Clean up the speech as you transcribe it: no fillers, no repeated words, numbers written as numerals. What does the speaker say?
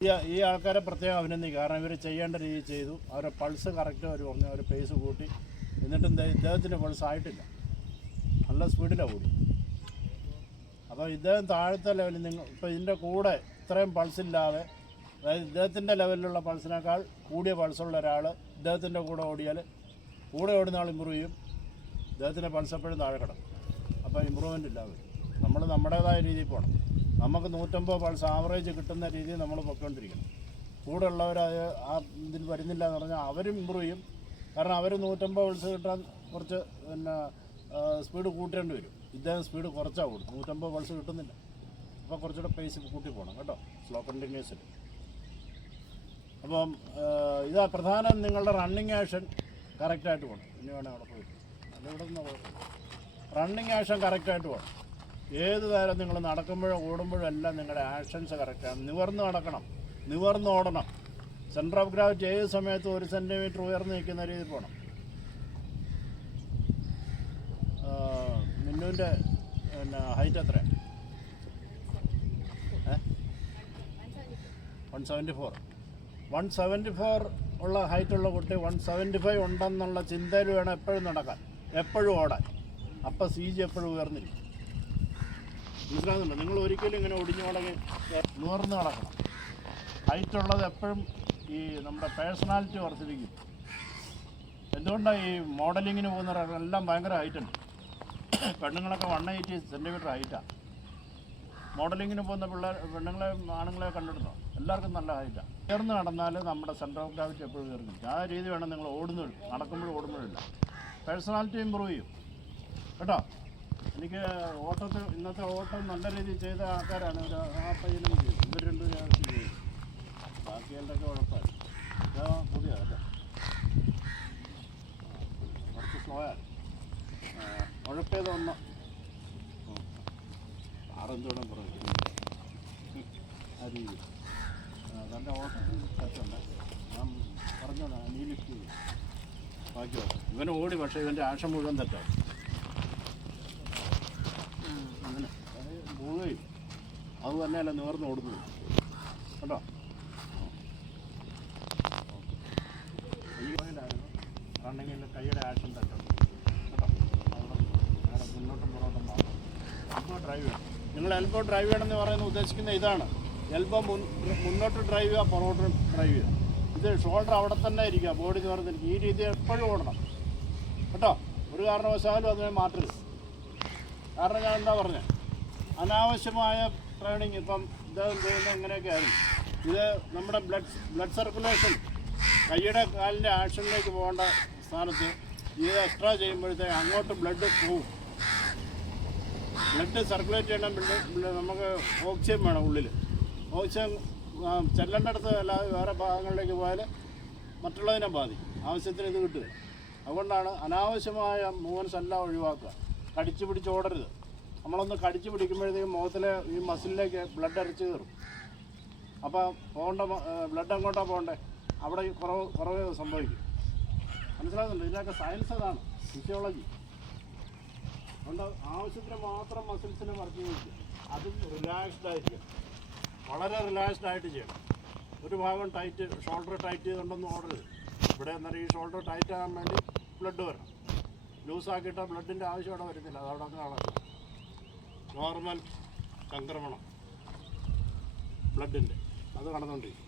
ഈ ആൾക്കാരെ പ്രത്യേകം അഭിനന്ദിക്കുക. കാരണം ഇവർ ചെയ്യേണ്ട രീതി ചെയ്തു. അവരുടെ പൾസ് കറക്റ്റ് അവർ പറഞ്ഞു, അവർ പേസ് കൂട്ടി. എന്നിട്ടും ഇദ്ദേഹത്തിൻ്റെ പൾസ് ആയിട്ടില്ല, നല്ല സ്പീഡിലാണ് ഓടി. അപ്പോൾ ഇദ്ദേഹം താഴത്തെ ലെവലിൽ ഇപ്പോൾ ഇതിൻ്റെ കൂടെ ഇത്രയും പൾസില്ലാതെ, അതായത് ഇദ്ദേഹത്തിൻ്റെ ലെവലിലുള്ള പൾസിനേക്കാൾ കൂടിയ പൾസുള്ള ഒരാൾ ഇദ്ദേഹത്തിൻ്റെ കൂടെ ഓടിയാൽ കൂടെ ഓടുന്ന ആൾ ഇമ്പ്രൂവ് ചെയ്യും, ഇദ്ദേഹത്തിൻ്റെ പൾസ് എപ്പോഴും താഴെ കിടക്കും. അപ്പോൾ ഇമ്പ്രൂവ്മെൻ്റ് ഇല്ലാതെ നമ്മൾ നമ്മുടേതായ രീതിയിൽ പോകണം. നമുക്ക് 150 പൾസ് ആവറേജ് കിട്ടുന്ന രീതിയിൽ നമ്മൾ പൊയ്ക്കൊണ്ടിരിക്കണം. കൂടെ ഉള്ളവർ ആ ഇതിൽ വരുന്നില്ല എന്ന് പറഞ്ഞാൽ അവരും ഇമ്പ്രൂവ് ചെയ്യും. കാരണം അവർ 150 പൾസ് കിട്ടാൻ കുറച്ച് സ്പീഡ് കൂട്ടേണ്ടി വരും. ഇദ്ദേഹം സ്പീഡ് കുറച്ചാൽ കൂടും, 150 പൾസ് കിട്ടുന്നില്ല. അപ്പോൾ കുറച്ചുകൂടെ പേസ് കൂട്ടി പോകണം കേട്ടോ, സ്ലോ കണ്ടിന്യൂസിൽ. അപ്പം ഇതാ പ്രധാനം, നിങ്ങളുടെ റണ്ണിങ് ആക്ഷൻ കറക്റ്റായിട്ട് പോകണം. ഇനി വേണേൽ അവിടെ പോയി അതിവിടെ നിന്ന് റണ്ണിങ് ആക്ഷൻ കറക്റ്റായിട്ട് പോകണം. ഏത് നേരം നിങ്ങൾ നടക്കുമ്പോഴോ ഓടുമ്പോഴോ എല്ലാം നിങ്ങളുടെ ആക്ഷൻസ് കറക്റ്റാണ്. നിവർന്ന് നടക്കണം, നിവർന്ന് ഓടണം. സെൻറ്റർ ഓഫ് ഗ്രാവിറ്റി ഏത് സമയത്തും 1 സെൻറ്റിമീറ്റർ ഉയർന്ന് നിൽക്കുന്ന രീതിയിൽ പോകണം. മിന്നുവിൻ്റെ ഹൈറ്റ് എത്രയാണ്? 174 ഉള്ള ഹൈറ്റുള്ള കുട്ടി 175 ഉണ്ടെന്നുള്ള ചിന്തയിൽ വേണം എപ്പോഴും നടക്കാൻ, എപ്പോഴും ഓടാൻ. അപ്പം CG എപ്പോഴും ഉയർന്നിരിക്കും. മനസ്സിലാകുന്നുണ്ടോ? നിങ്ങൾ ഒരിക്കലും ഇങ്ങനെ ഒടിഞ്ഞു തുടങ്ങി നിവർന്ന് നടക്കണം. ഹൈറ്റുള്ളത് എപ്പോഴും ഈ നമ്മുടെ പേഴ്സണാലിറ്റി വർദ്ധിപ്പിക്കും. എന്തുകൊണ്ടാണ് ഈ മോഡലിങ്ങിന് പോകുന്നവരെല്ലാം ഭയങ്കര ഹൈറ്റുണ്ട്. പെണ്ണുങ്ങളൊക്കെ 180 സെൻറ്റിമീറ്റർ ഹൈറ്റാണ്. മോഡലിങ്ങിന് പോകുന്ന പെണ്ണുങ്ങളെ ആണുങ്ങളെ കണ്ടിട്ടുണ്ടോ? എല്ലാവർക്കും നല്ല ഹൈറ്റാണ്. ഉയർന്ന് നടന്നാൽ നമ്മുടെ സെൻറ്റർ ഓഫ് ഗ്രാവിറ്റി എപ്പോഴും ഉയർന്നു. ആ രീതി വേണം നിങ്ങൾ ഓടുന്നുള്ളൂ, നടക്കുമ്പോഴും ഓടുമ്പോഴില്ല. പേഴ്സണാലിറ്റി ഇമ്പ്രൂവ് ചെയ്യും കേട്ടോ. എനിക്ക് ഓട്ടത്തിൽ ഇന്നത്തെ ഓട്ടം നല്ല രീതിയിൽ ചെയ്ത ആൾക്കാരാണ്. ഒരു ആ പയ്യനും ചെയ്തു, ഇവർ രണ്ടുപേരും ചെയ്തു. ബാക്കിയുടെയൊക്കെ കുഴപ്പമില്ല. ഇതാ പുതിയ അല്ലേ, കുറച്ച് സ്ലോയാണ്. ഉഴപ്പേത് ഒന്നോ ആറെന്തോണം കുറവ് ആ രീതി. തൻ്റെ ഓട്ടത്തിൽ തെറ്റുണ്ട്. ഞാൻ പറഞ്ഞതാണ്, നീ ലിഫ്റ്റ് ചെയ്തു. ബാക്കി ഓട്ടം ഇവന് ഓടി, പക്ഷേ ഇവൻ്റെ ആക്ഷൻ മുഴുവൻ തെറ്റാണ്. അങ്ങനെ പോവുകയും അത് തന്നെയല്ല നിവർന്ന് ഓടുന്നത് കേട്ടോ. ഈ പോയിൻ്റായിരുന്നു റണ്ണിങ്ങിൽ കൈയുടെ ആക്ഷൻ തെറ്റുണ്ട് കേട്ടോ. അവിടെ നേരെ മുന്നോട്ടും പുറകോട്ടും മാറും. എൽബോ ഡ്രൈവ് ചെയ്യണം. നിങ്ങൾ എൽബോ ഡ്രൈവ് ചെയ്യണമെന്ന് പറയുന്നത് ഉദ്ദേശിക്കുന്ന ഇതാണ്. എൽബോ മുന്നോട്ട് ഡ്രൈവ് ചെയ്യുക, പുറകോട്ട് ഡ്രൈവ് ചെയ്യുക. ഇത് ഷോൾഡർ അവിടെ തന്നെ ഇരിക്കുക, ബോഡി നിവർന്നിരിക്കുക. ഈ രീതി എപ്പോഴും ഓടണം കേട്ടോ. ഒരു കാരണവശാലും അതിനെ മാറ്റരുത്. കാരണം ഞാൻ എന്താ പറഞ്ഞത്, അനാവശ്യമായ ട്രെയിനിങ് ഇപ്പം ഇദ്ദേഹം ചെയ്യുന്നത് ഇങ്ങനെയൊക്കെ ആയിരുന്നു. ഇത് നമ്മുടെ ബ്ലഡ് സർക്കുലേഷൻ കൈയുടെ കാലിൻ്റെ ആക്ഷനിലേക്ക് പോകേണ്ട സ്ഥാനത്ത് ഇത് എക്സ്ട്രാ ചെയ്യുമ്പോഴത്തേക്ക് അങ്ങോട്ട് ബ്ലഡ് പോവും. ബ്ലഡ് സർക്കുലേറ്റ് ചെയ്യണം. നമുക്ക് ഓക്സിജൻ വേണം ഉള്ളിൽ. ഓക്സിജൻ ചെല്ലേണ്ടടുത്ത് അല്ലാതെ വേറെ ഭാഗങ്ങളിലേക്ക് പോയാൽ മറ്റുള്ളതിനെ ബാധിക്കും. ആവശ്യത്തിന് ഇത് കിട്ടുക. അതുകൊണ്ടാണ് അനാവശ്യമായ മൂവ്മെൻറ്റ്സ് എല്ലാം ഒഴിവാക്കുക. കടിച്ചു പിടിച്ച് ഓടരുത്. നമ്മളൊന്ന് കടിച്ചു പിടിക്കുമ്പോഴത്തേക്കും മുഖത്തിലെ ഈ മസിലിലേക്ക് ബ്ലഡ് അരച്ച് കയറും. അപ്പോൾ പോകേണ്ട ബ്ലഡ് എങ്ങോട്ടാണ് പോകണ്ടേ, അവിടെ കുറവ് സംഭവിക്കും. മനസ്സിലാകുന്നുണ്ട്? ഇതിനൊക്കെ സയൻസ് അതാണ്, ഫിസിയോളജി. അതുകൊണ്ട് ആവശ്യത്തിന് മാത്രം മസിൽസിനെ വർക്ക് ചെയ്യിക്കുക. അതും റിലാക്സ്ഡ് ആയിരിക്കും, വളരെ റിലാക്സ്ഡ് ആയിട്ട് ചെയ്യണം. ഒരു ഭാഗം ടൈറ്റ്, ഷോൾഡർ ടൈറ്റ് ചെയ്തുകൊണ്ടൊന്നും ഓടരുത്. ഇവിടെ അന്നേരം ഈ ഷോൾഡർ ടൈറ്റ് ആകാൻ വേണ്ടി ബ്ലഡ് വരണം. ലൂസാക്കിയിട്ടാൽ ബ്ലഡിൻ്റെ ആവശ്യം അവിടെ വരുന്നില്ല, അതവിടെ അങ്ങ് കളയും. നോർമൽ സംക്രമണം ബ്ലഡിൻ്റെ അത് നടന്നുകൊണ്ടിരിക്കും.